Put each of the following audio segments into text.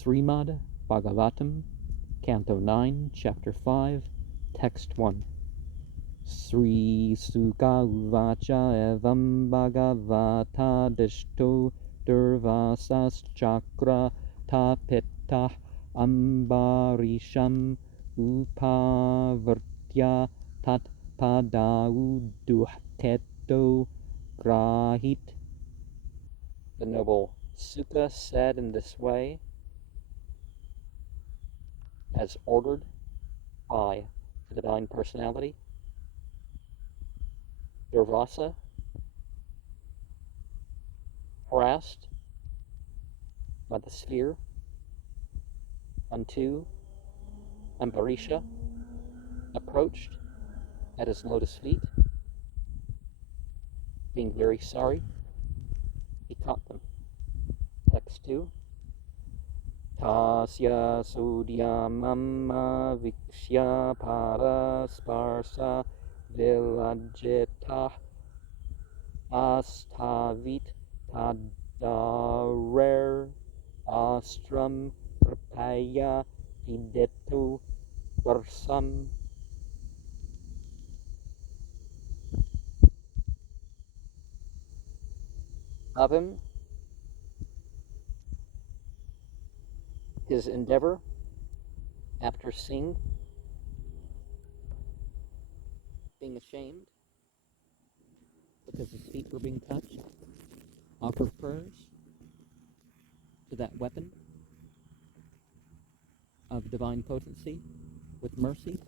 Srimad Bhagavatam, Canto 9, Chapter 5, Text 1. Sri Sukha Uvacha Evam Bhagavata Dishto Durvasas Chakra Tapita Ambarisham Upavartya Tat Padau Duhteto Grahit. The noble Sukha said in this way, as ordered by the Divine Personality. Durvasa, harassed by the sphere, unto Ambarisha, approached at his lotus feet, being very sorry, he taught them. Text 2. Tasya sudyamamma vikshya parasparsa vilajita astavit tadarer astram prapaya pidetu varsam. Of him, his endeavor, after seeing, being ashamed because his feet were being touched, offered prayers to that weapon of divine potency with mercy,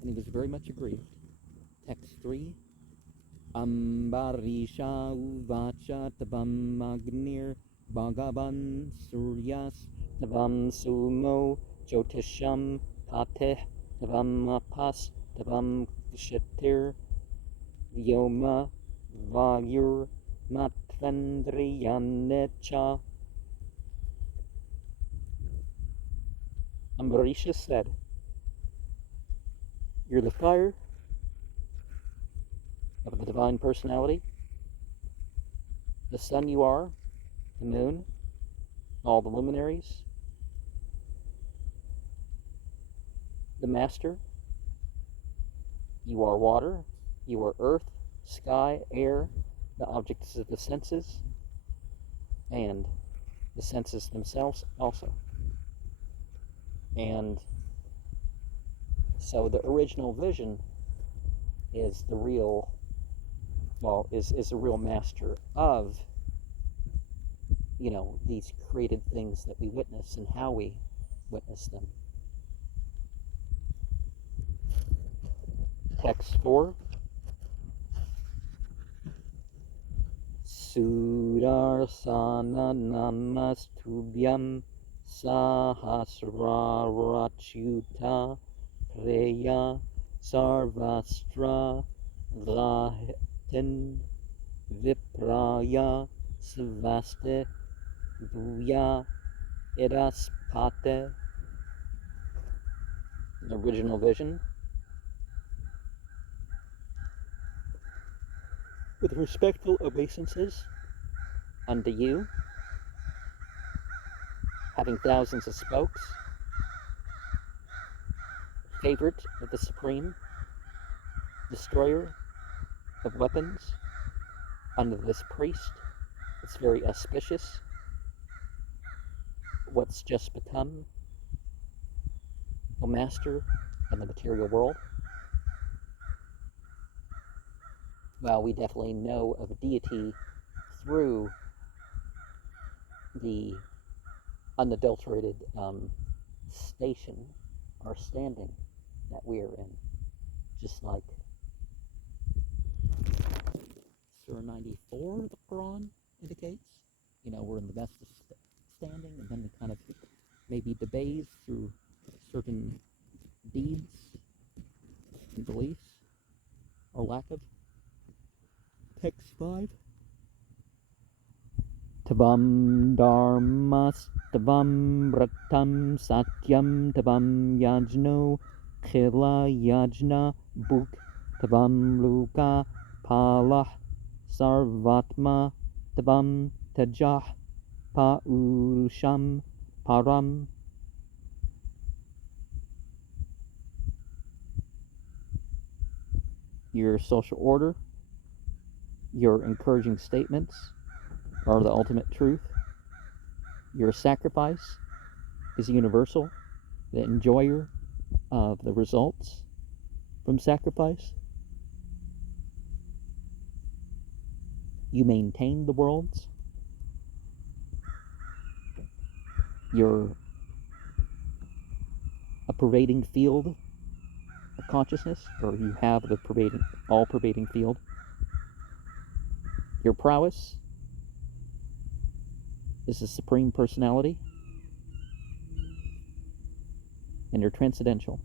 and he was very much aggrieved. Text 3. Ambarisha uvacha tavam agnir bhagavan suryas tavam sumo jyotisham pateh tavam apas tavam kshetir vyoma vayur matvendriyanecha. Ambarisha said, "You're the fire of the Divine Personality, the sun you are, the moon, all the luminaries, the Master, you are water, you are earth, sky, air, the objects of the senses, and the senses themselves also." And so the original vision is the real, is a real master of, these created things that we witness and how we witness them. Text 4. Sudarsana namastubhyam sahasrarachuta preya sarvastra vlahitin vipraya svaste bhuya iraspate. The original vision. With respectful obeisances unto you, having thousands of spokes, favorite of the Supreme, destroyer of weapons, under this priest, it's very auspicious, what's just become a master of the material world. Well, we definitely know of a deity through the unadulterated station or standing that we are in. Just like Surah 94 of the Quran indicates, we're in the best of standing, and then we kind of maybe debase through certain deeds and beliefs, or lack of. Text 5. Tavam dharmas, tavam vratam satyam, tavam yajno, khila yajna, bhuk, tavam luka, palah, sarvatma, tavam tajah, paurusham, param, your social order, your encouraging statements are the ultimate truth. Your sacrifice is universal, the enjoyer of the results from sacrifice. You maintain the worlds. You're a pervading field of consciousness, or you have the all-pervading field. Your prowess is the Supreme Personality, and you're transcendental.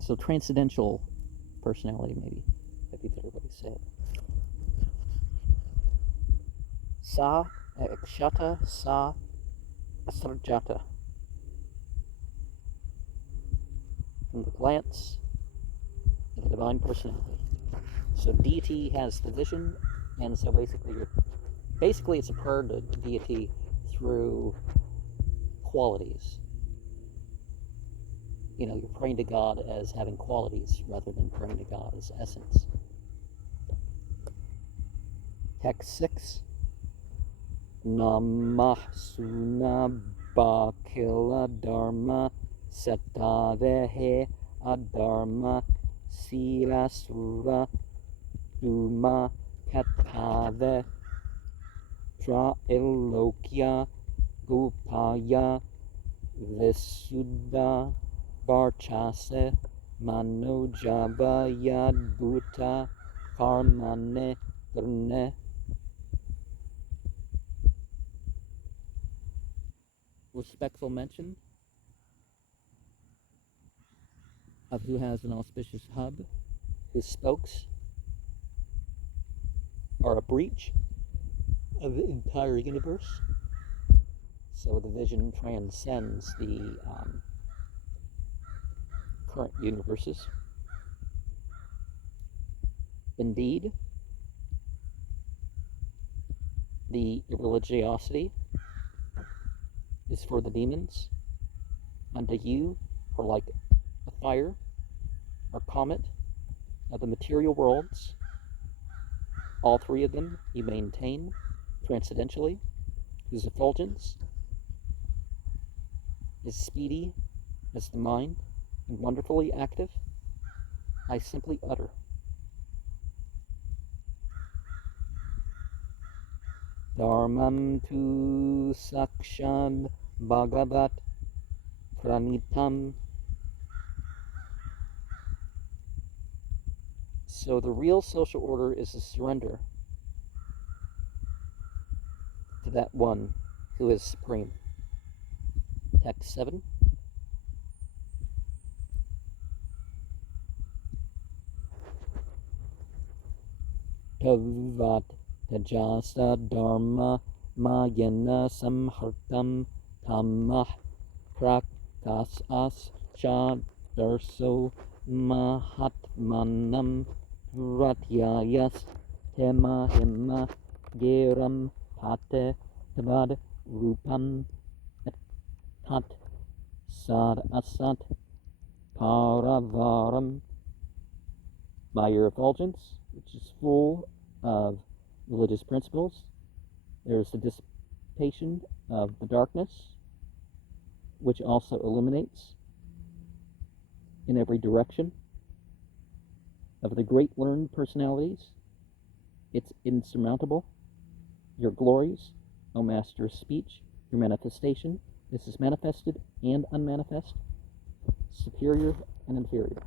So transcendental personality, maybe a better way to say it. Sa ekshata sa asarjata. From the glance of the divine personality. So deity has the vision, and so basically it's a prayer to deity through qualities. You know, you're praying to God as having qualities rather than praying to God as essence. Text 6. Namah suna bakila dharma satavehe adharma sila sura duma katave tra ilokya gupaya visuddha varchase manojava yadbhuta karmane grne. Respectful mention of who has an auspicious hub, whose spokes are a breach of the entire universe. So the vision transcends the current universes. Indeed, the irreligiosity is for the demons. Unto you are like a fire or comet of the material worlds. All three of them you maintain transcendentally, whose effulgence is speedy as the mind and wonderfully active. I simply utter. Dharmam tu saksham bhagavat pranitam. So the real social order is a surrender to that one who is supreme. Text 7. Tavat tajasa dharma mayana samhartam tamah prakasas cha darso mahatmanam ratyayas tema himma geram tate tavad rupam tat sad asat paravaram. By your effulgence, which is full of religious principles, there is the dissipation of the darkness, which also illuminates in every direction. Of the great learned personalities, it's insurmountable. Your glories, O Master of Speech, your manifestation, this is manifested and unmanifest, superior and inferior.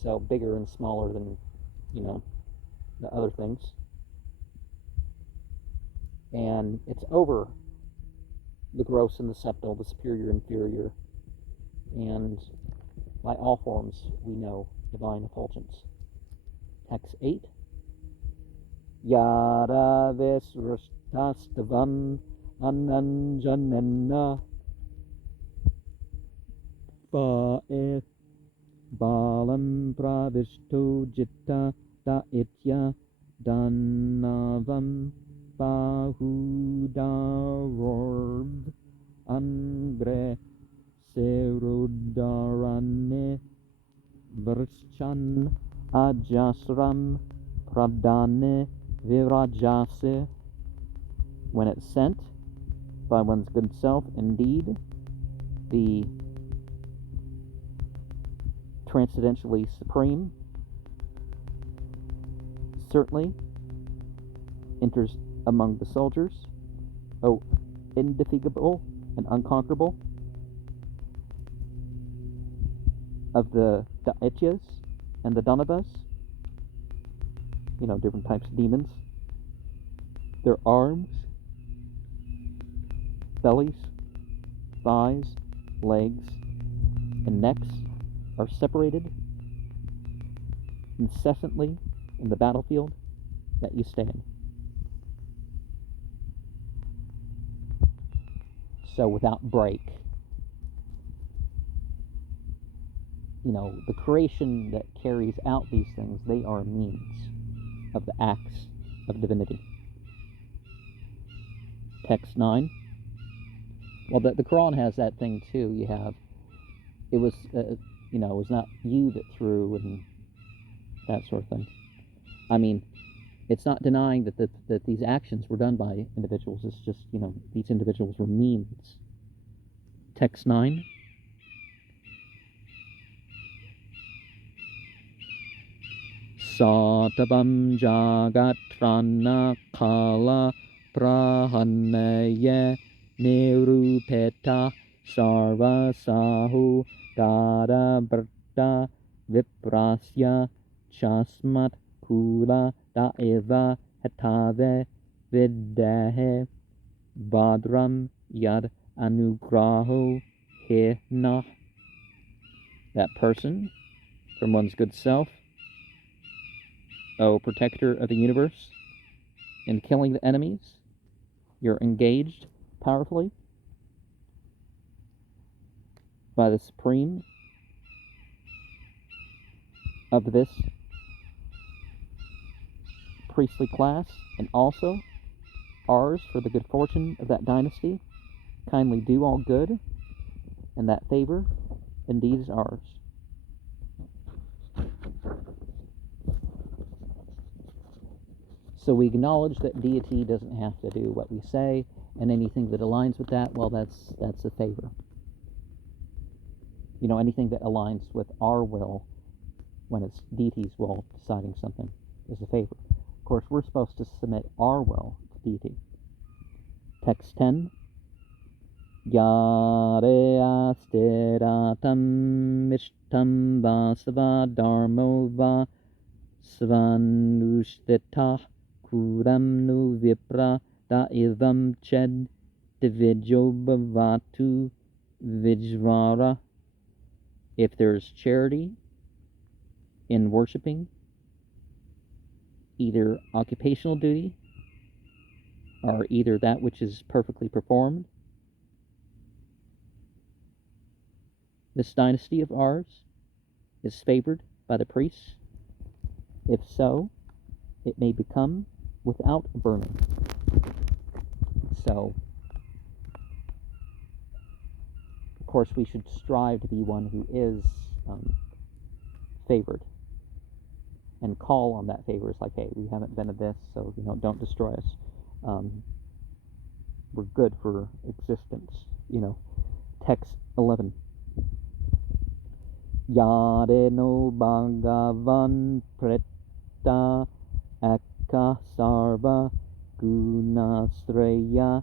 So bigger and smaller than, the other things. And it's over the gross and the subtle, the superior, inferior, and by all forms we know divine effulgence. Text 8. Yara vesrastavam ananjanenna va'e balam pravishto jitta da itya danavam bahudarorv angre serudarane vrchan ajasram pradane virajase. When it's sent by one's good self, indeed, the transcendentally supreme certainly enters among the soldiers, O indefatigable and unconquerable of the Daityas and the Danavas, different types of demons. Their arms, bellies, thighs, legs, and necks are separated incessantly in the battlefield that you stand. So without break, the creation that carries out these things, they are a means of the acts of divinity. Text 9. Well, the Quran has that thing too. You have, it was not you that threw and that sort of thing. I mean, it's not denying that these actions were done by individuals. It's just, these individuals were means. Text 9. Satabam jagatrana kala prahanaya nirupeta sarva sahu dada brta viprasya chasmat kula daeva hatave vidahe badram yad anugraho hena. That person, from one's good self, O protector of the universe, in killing the enemies, you're engaged powerfully by the supreme of this priestly class, and also ours for the good fortune of that dynasty. Kindly do all good, and that favor indeed is ours. So we acknowledge that deity doesn't have to do what we say, and anything that aligns with that, well, that's a favor. Anything that aligns with our will, when it's deity's will deciding something, is a favor. Of course, we're supposed to submit our will to deity. Text 10. Yare asteratam mishtam vasava dharmova svanushtita kuram nu vipra da'ivam ched divijobhavatu vijvara. If there's charity in worshiping, either occupational duty or either that which is perfectly performed, this dynasty of ours is favored by the priests. If so, it may become without burning. So, of course, we should strive to be one who is favored, and call on that favor. It's like, hey, we haven't been to this, so don't destroy us. We're good for existence. Text 11. Yare no bhagavan preta eka sarva gunasreya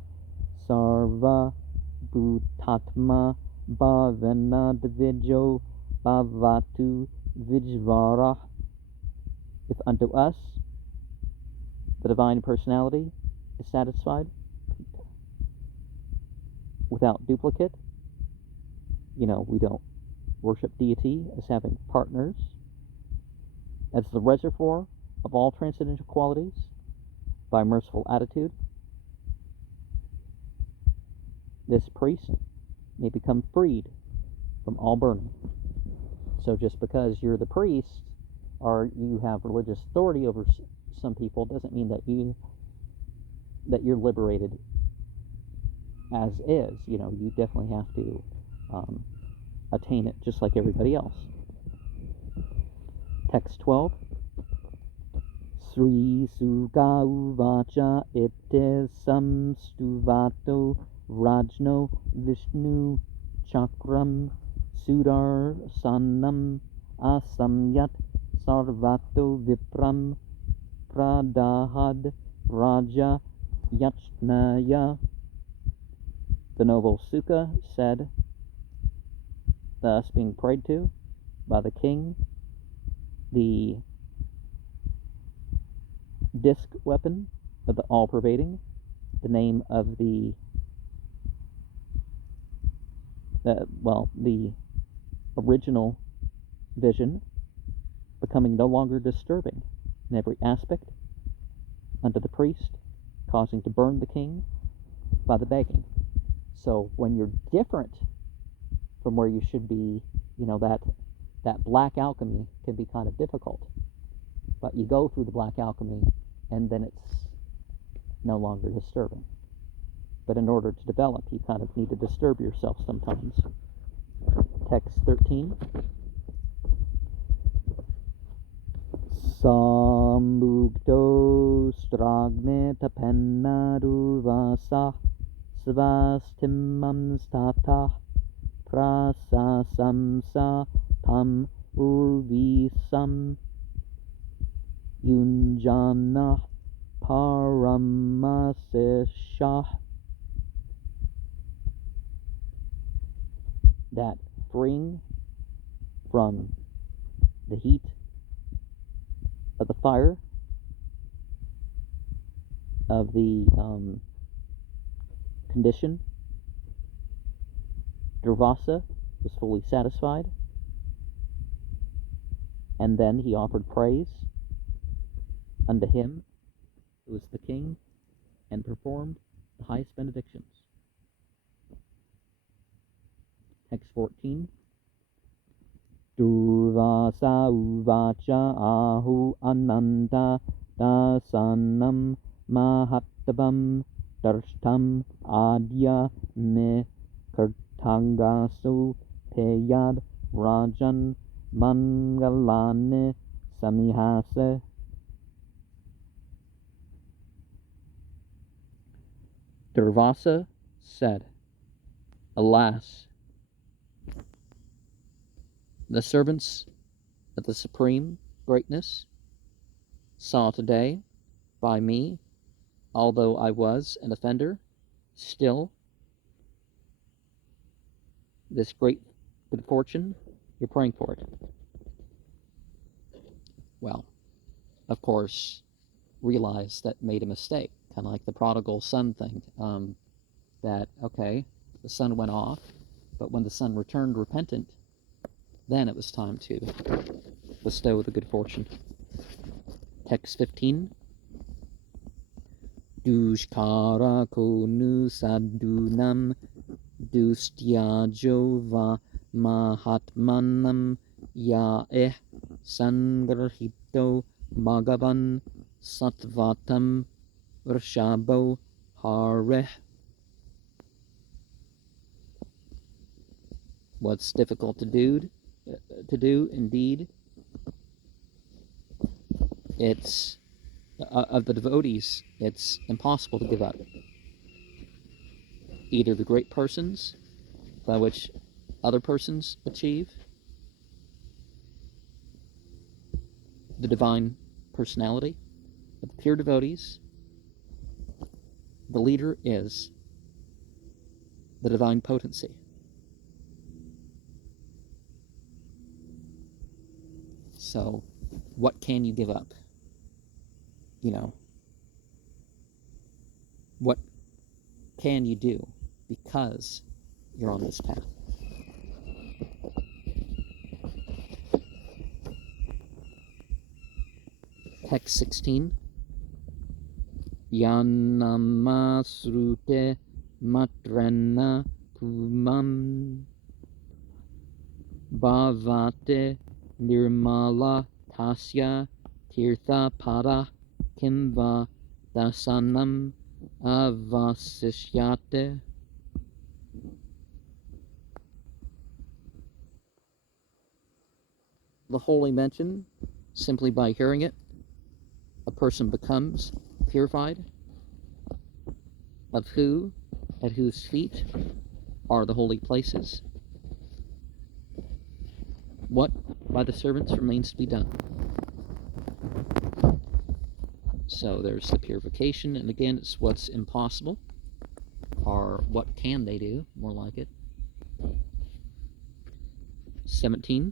sarva bhutatma bhavana dvijo bhavatu vijvara. If unto us the divine personality is satisfied without duplicate, we don't worship deity as having partners, as the reservoir of all transcendental qualities, by merciful attitude, this priest may become freed from all burning. So just because you're the priest or you have religious authority over some people doesn't mean that you that you're liberated as is. You know, you definitely have to attain it just like everybody else. Text 12. Sri Suga Uvacha Ite Samstuvato Rajno Vishnu Chakram Sudar Sanam Asamyat Sarvato Vipram Pradahad Raja Yachnaya. The noble Suka said, thus being prayed to by the king, the disc weapon of the all-pervading, the name of the original vision, becoming no longer disturbing in every aspect unto the priest, causing to burn the king by the begging. So when you're different from where you should be, you know, that black alchemy can be kind of difficult. But you go through the black alchemy, and then it's no longer disturbing. But in order to develop, you kind of need to disturb yourself sometimes. Text 13. Samukto stragne tapenna durvasa svastimam stata prasasamsa tam urvisam yunjana paramasishah. That freeing from the heat of the fire of the condition, Durvasa was fully satisfied, and then he offered praise unto him who is the king, and performed the highest benedictions. Text 14. Durvasa uvacha ahu ananta dasanam mahattabam darshtam adya me kartangasu peyad rajan mangalane samihase. Durvasa said, alas, the servants of the supreme greatness saw today by me, although I was an offender, still this great good fortune, you're praying for it. Well, of course, realized that made a mistake, kind of like the prodigal son thing, that, okay, the son went off, but when the son returned repentant, then it was time to bestow the good fortune. Text 15. Dushkara konu sadunam dustyajo va mahatmanam ya sangrahito bhagavan sattvatam vrshabo hareh. What's difficult to do, indeed, it's of the devotees, it's impossible to give up. Either the great persons by which other persons achieve, the divine personality of the pure devotees, the leader is the divine potency. So, what can you give up? You know, what can you do because you're on this path? Text 16. Yanamasrute matrena pumam bhavate nirmala tasya tirtha para kimva dasanam avasishyate. The holy mention, simply by hearing it, a person becomes purified. Of who, at whose feet are the holy places? What by the servants remains to be done? So there's the purification, and again, it's what's impossible, or what can they do, more like it. 17.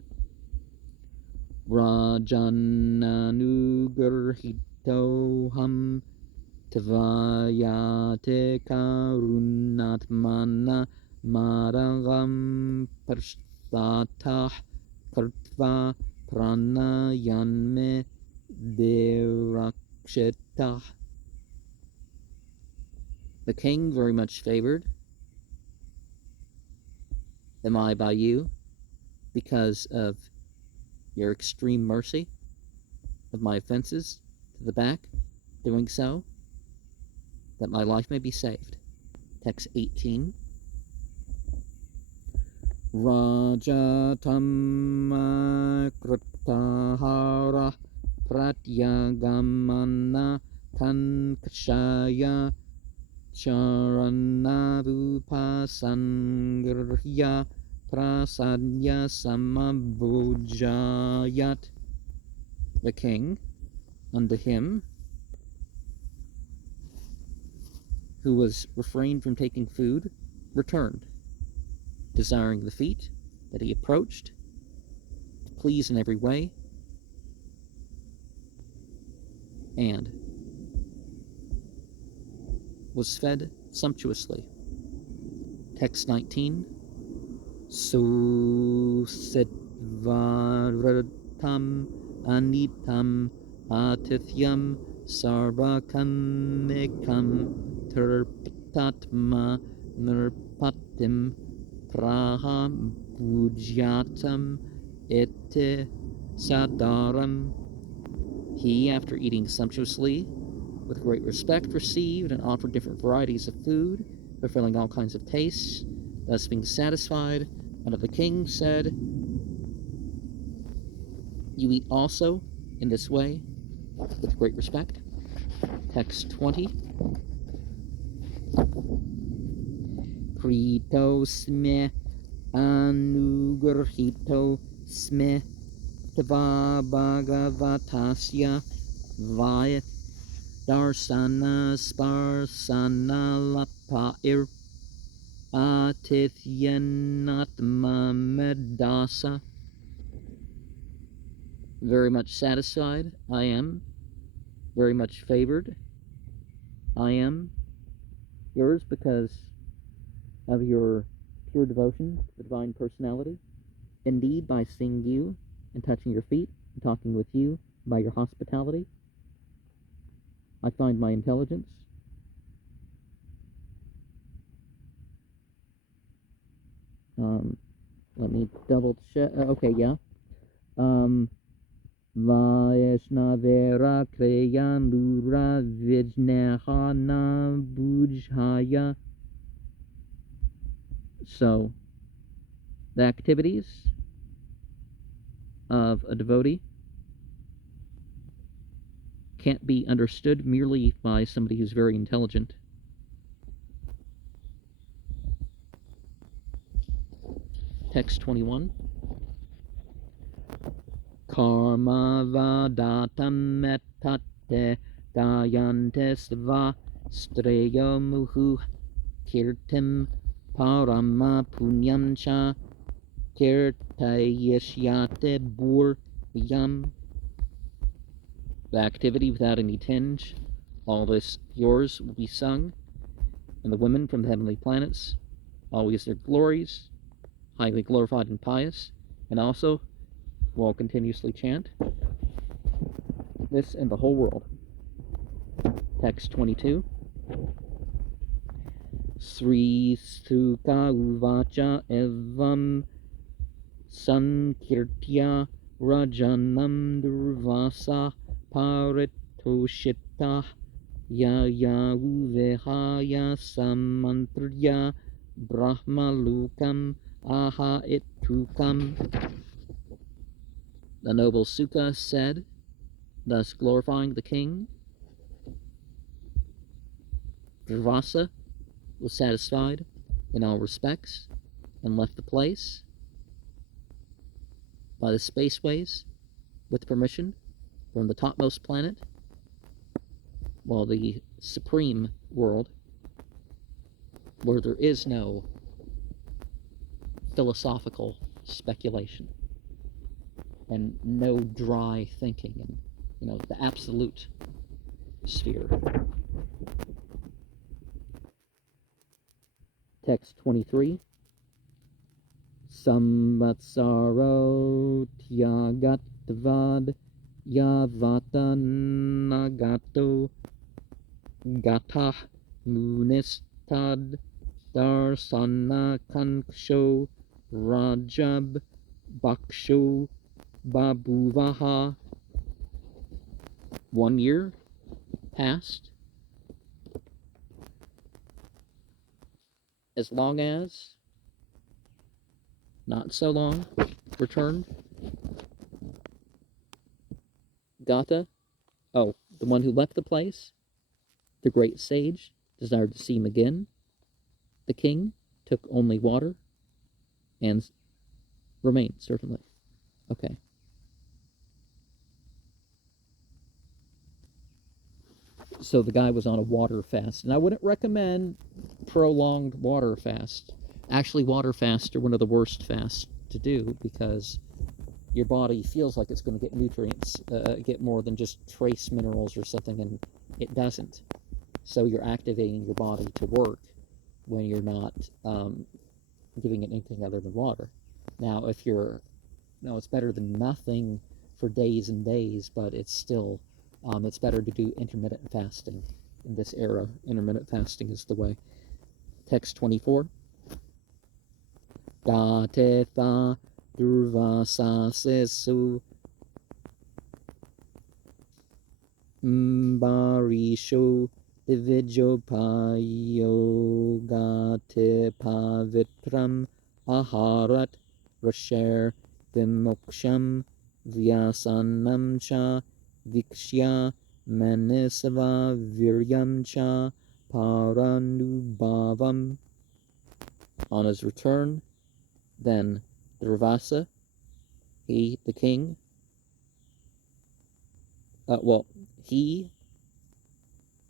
Rajananugurhitoham tvayate karunatmana maragam prasthatah kartva pranayanme derakshitah. The king, very much favored, am I by you, because of your extreme mercy of my offenses to the back, doing so, that my life may be saved. Text 18. Rajatamma krutahara pratyagamana kankshaya charanavupasangrhya prasadya samabhujayat. The king, unto him who was refrained from taking food, returned, desiring the feet that he approached, to please in every way, and was fed sumptuously. Text 19. Susitvartam anitam atithyam sarvakamikam terpatatma nirpatim praham bhujyatam ete sadaram. He, after eating sumptuously, with great respect received and offered different varieties of food, fulfilling all kinds of tastes. Thus being satisfied, unto the king said, you eat also in this way, with great respect. Text 20. Krito sme anugrhito sme tva bhagavatasya vaya darsana sparsana lapair atithyanatma medasa. Very much satisfied, I am. Very much favored, I am. Yours because of your pure devotion to the divine personality. Indeed, by seeing you and touching your feet and talking with you, by your hospitality, I find my intelligence. Let me double check. Okay, yeah. Vaishnavera kreyandura vijnehana bujhaya. So, the activities of a devotee can't be understood merely by somebody who's very intelligent. Text 21. Karma vadatam metate gayantes va streyamuhu kirtim parama punyam cha kirtayishyate buryam. The activity without any tinge, all this yours will be sung, and the women from the heavenly planets, always their glories, highly glorified and pious, and also will continuously chant this in the whole world. Text 22. Sri Sukha Uvacha Evam Sankirtya Rajanam Durvasa Paritoshita Yaya uvehaya samantrya brahmalukam aha itukam. The noble Sukha said, thus glorifying the king. Durvasa was satisfied in all respects and left the place by the spaceways with permission from the topmost planet, while the supreme world, where there is no philosophical speculation and no dry thinking, and the absolute sphere. Text 23. Samvatsaro tyagatvad yavata nagato gatah munistad darsana kanksho rajab baksho babuvaha. 1 year passed, as long as not so long returned. Gata, the one who left the place, the great sage, desired to see him again. The king took only water and remained, certainly. Okay. So the guy was on a water fast, and I wouldn't recommend prolonged water fast. Actually, water fasts are one of the worst fasts to do because your body feels like it's going to get nutrients, get more than just trace minerals or something, and it doesn't. So you're activating your body to work when you're not giving it anything other than water. Now, if it's better than nothing for days and days, but it's still, it's better to do intermittent fasting in this era. Intermittent fasting is the way. Text 24. Gatetha durvasa sesu mbarisho divijopayo gate pavitram aharat rasher vimoksham vyasanam cha vikshya manisava viryam cha paranubhavam. On his return, then Durvasa, he, the king, he,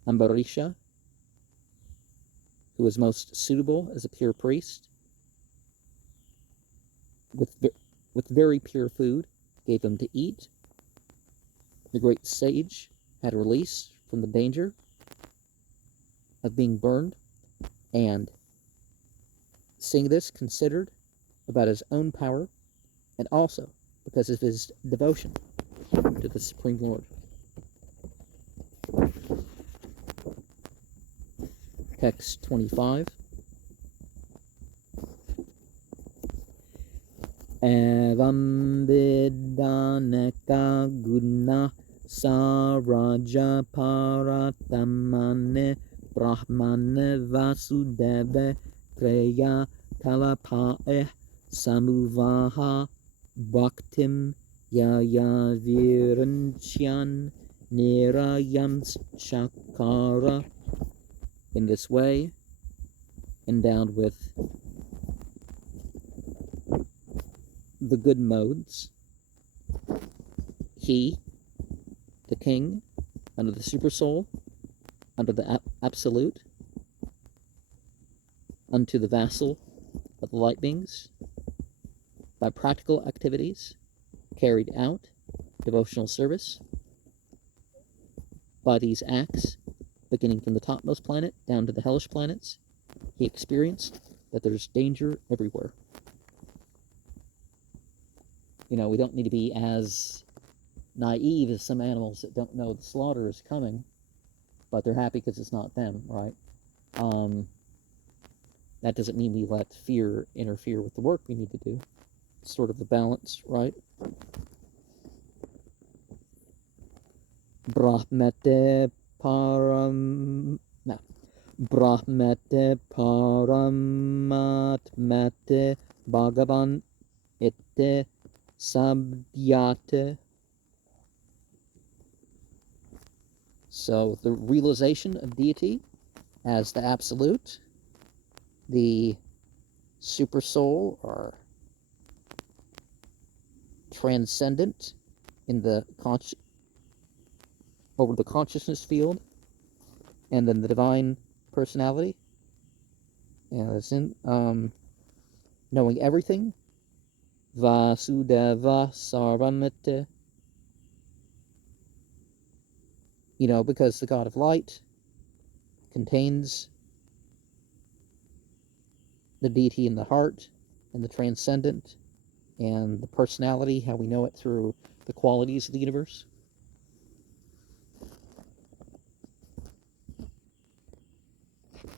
Ambarisha, who was most suitable as a pure priest, with very pure food, gave him to eat. The great sage had release from the danger of being burned, and seeing this, considered about his own power, and also because of his devotion to the Supreme Lord. Text 25. Evam vidaneka guna saraja paratamane brahmane vasudeve treya kalapae samuvaha bhaktim yaya viranchyan nirayam chakara. In this way, endowed with the good modes, he, the king, under the supersoul, under the absolute, unto the vassal of the light beings, by practical activities, carried out devotional service. By these acts, beginning from the topmost planet down to the hellish planets, he experienced that there's danger everywhere. We don't need to be as naive as some animals that don't know the slaughter is coming, but they're happy because it's not them, right? That doesn't mean we let fear interfere with the work we need to do. It's sort of the balance, right? Brahmete param no brahmete paramatmete bhagavan ite sabdyate. So the realization of deity as the absolute, the super soul or transcendent in the over the consciousness field, and then the divine personality. Yeah, that's in knowing everything. Vasudeva Saramite. Because the God of light contains the deity in the heart and the transcendent and the personality, how we know it through the qualities of the universe.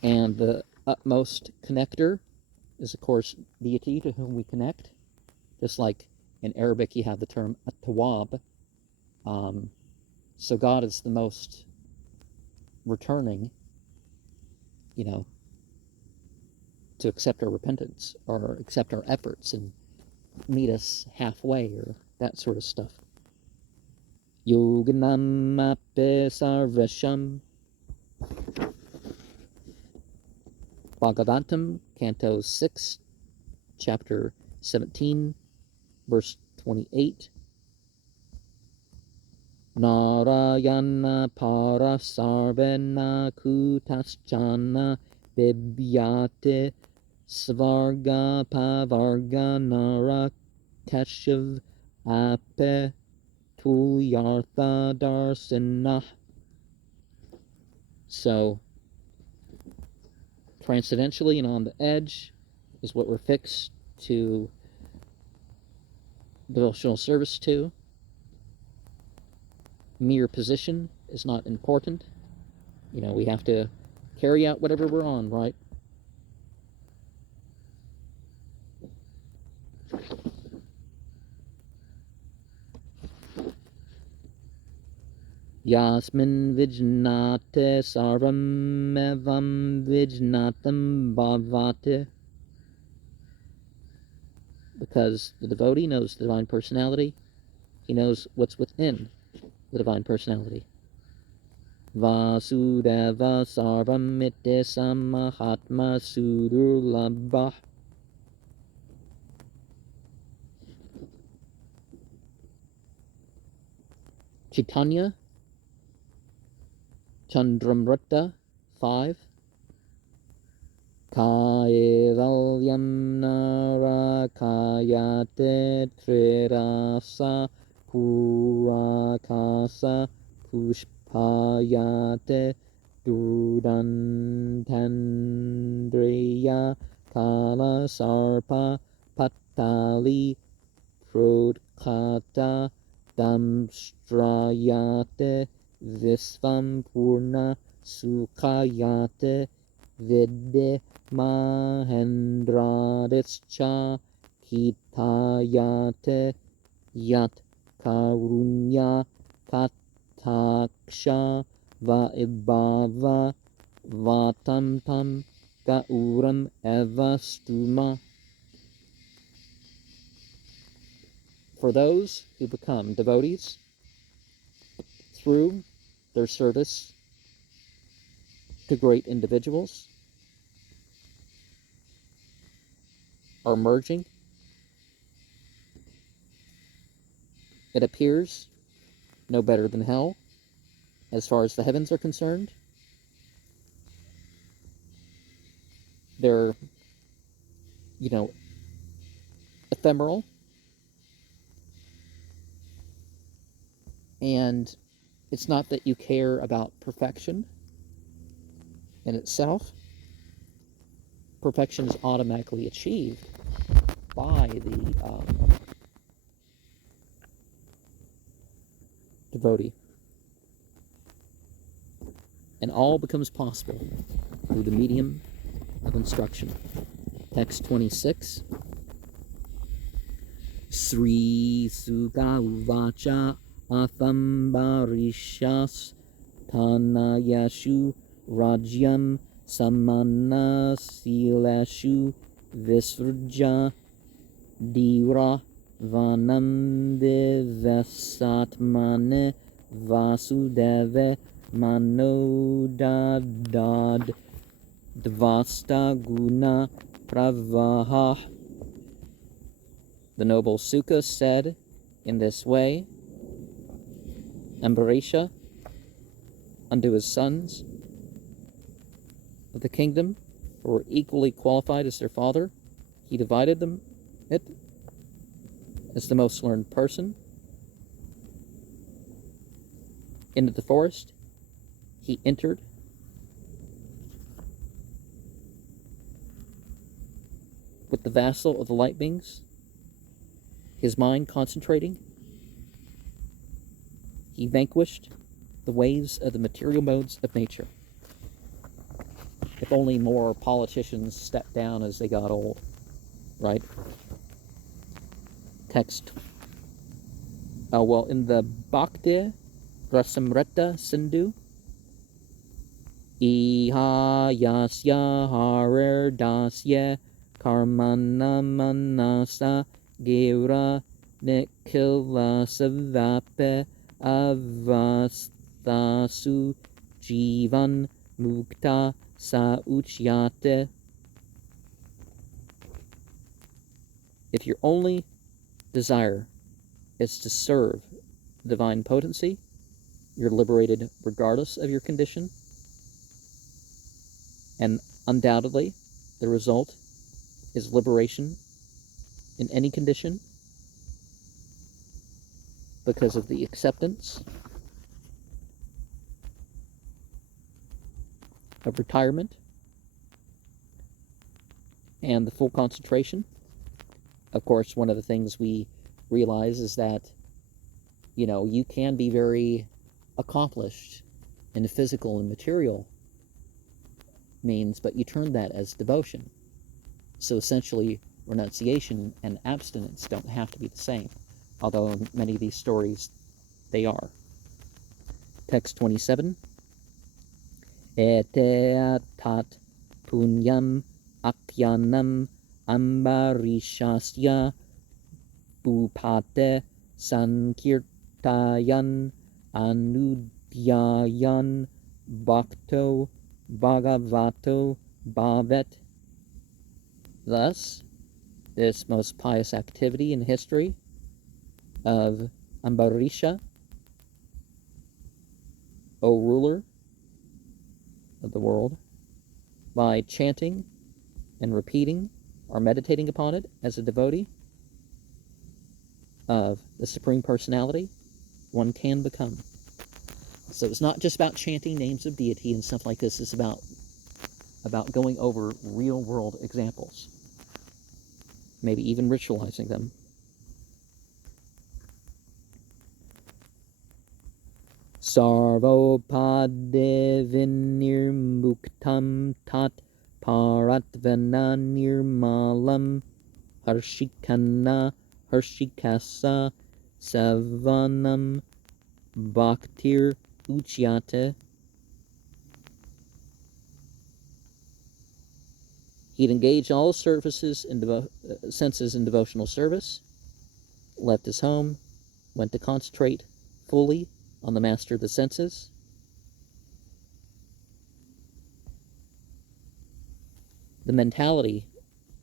And the utmost connector is, of course, deity to whom we connect. Just like in Arabic, you have the term at-tawab. So God is the most returning, to accept our repentance or accept our efforts and meet us halfway or that sort of stuff. Yoganam ape sarvesham. Bhagavatam, Canto 6, Chapter 17, verse 28. Narayana para sarvena kutaschana bibyate svarga pavarga nara kashiv ape tulyartha darsana. So, transcendentally and on the edge is what we're fixed to devotional service to. Mere position is not important. We have to carry out whatever we're on, right? Yasmin vijnate sarvam evam vijnatam bhavate. Because the devotee knows the divine personality, he knows what's within the divine personality. Vasudeva sarvam ite samahatma sudurlabha. Chaitanya Chandramrita 5. Kaivalyam narakayate trirasa purakasa pushpayate dudantandriya kala sarpa patali prodkata damstrayate visvam purna sukhayate vidde mahendradischa hitayate yat karunya kataksha vaibhava vatamtam gauram evastuma. For those who become devotees through their service to great individuals are merging, it appears no better than hell as far as the heavens are concerned. They're, ephemeral, and it's not that you care about perfection in itself. Perfection is automatically achieved by the devotee. And all becomes possible through the medium of instruction. Text 26. Sri Sukha Uvacha Athambarishas Tanayashu Rajyam Samana-silashu Visrja Dira Vanam Vivasatmane Vasudeve Manodadad Dvasta Guna Pravaha. The noble Sukha said in this way, Ambarisha, unto his sons of the kingdom, who were equally qualified as their father, he divided them as the most learned person into the forest. He entered with the vassal of the light beings, his mind concentrating. He vanquished the waves of the material modes of nature. If only more politicians stepped down as they got old, right? Text. In the Bhakti Rasamrita Sindhu, Iha yasya harer dasya karmana manasa gera nikila savape avastasu jivan mukta sa uchyate. If your only desire is to serve the divine potency, you're liberated regardless of your condition. And undoubtedly, the result is liberation in any condition because of the acceptance of retirement and the full concentration. Of course, one of the things we realize is that, you can be very accomplished in the physical and material means, but you turn that as devotion. So essentially, renunciation and abstinence don't have to be the same, although in many of these stories they are. Text 27. Ete tat punyam apyanam ambarishasya upate sankirtayan anudyayan bhakto bhagavato bhavet. Thus, this most pious activity in history of Ambarisha, O ruler of the world, by chanting and repeating or meditating upon it as a devotee of the Supreme Personality, one can become. So it's not just about chanting names of deity and stuff like this. It's about going over real-world examples, maybe even ritualizing them. Sarvopade vinirmuktam tat paratvana nirmalam harshikana harshikasa savanam bhaktir uchyate. He'd engaged all services in senses in devotional service, left his home, went to concentrate fully on the master of the senses. The mentality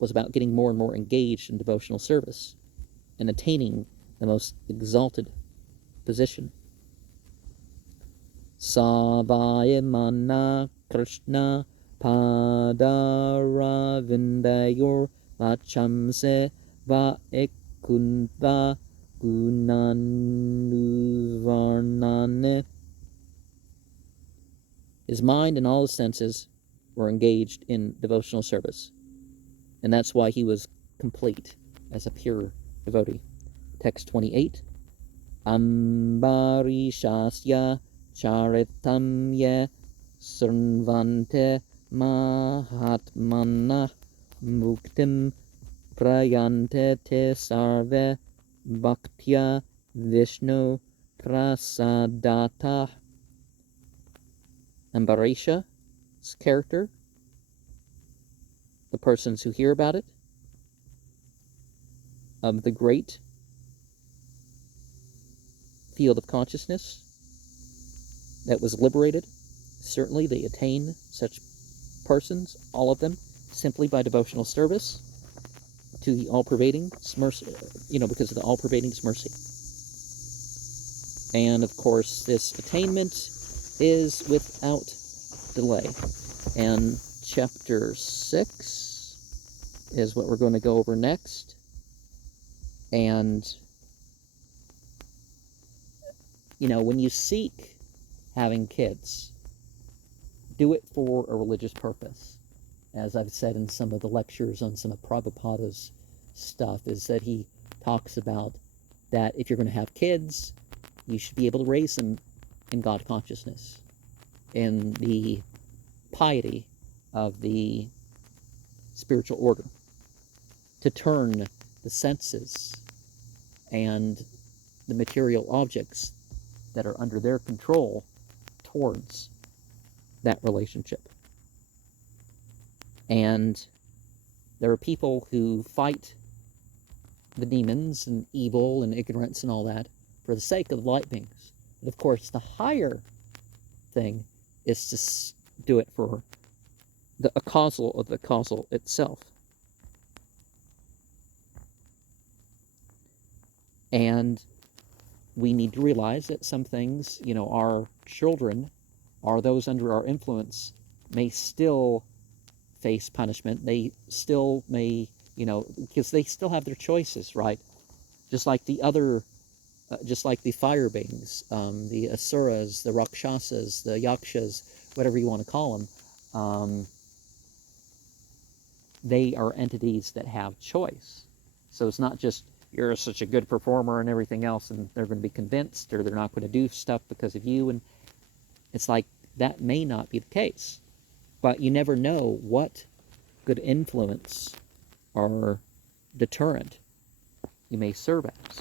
was about getting more and more engaged in devotional service and attaining the most exalted position. Savayamana Krishna Padaravindayor Vachamse Vaekunta Gunanuvarnane. His mind and all his senses were engaged in devotional service, and that's why he was complete as a pure devotee. Text 28. Ambarishasya charitam ye srnvante mahatmana muktim prayante te sarve bhaktya vishnu prasadata. Ambarisha's character, the persons who hear about it, of the great field of consciousness that was liberated. Certainly they attain such persons, all of them, simply by devotional service to the all-pervading mercy, because of the all-pervading mercy. And of course, this attainment is without delay. And chapter 6 is what we're going to go over next. And, when you seek having kids, do it for a religious purpose. As I've said in some of the lectures on some of Prabhupada's stuff, is that he talks about that if you're going to have kids, you should be able to raise them in God consciousness, in the piety of the spiritual order, to turn the senses and the material objects that are under their control towards that relationship. And there are people who fight the demons and evil and ignorance and all that for the sake of light beings. But of course, the higher thing is to do it for the causal itself. And we need to realize that some things, our children, or those under our influence, may still face punishment. They still may, because they still have their choices, right? Just like the fire beings, the asuras, the rakshasas, the yakshas, whatever you want to call them, they are entities that have choice. So it's not just you're such a good performer and everything else, and they're going to be convinced, or they're not going to do stuff because of you. And it's like that may not be the case, but you never know what good influence or deterrent you may serve as.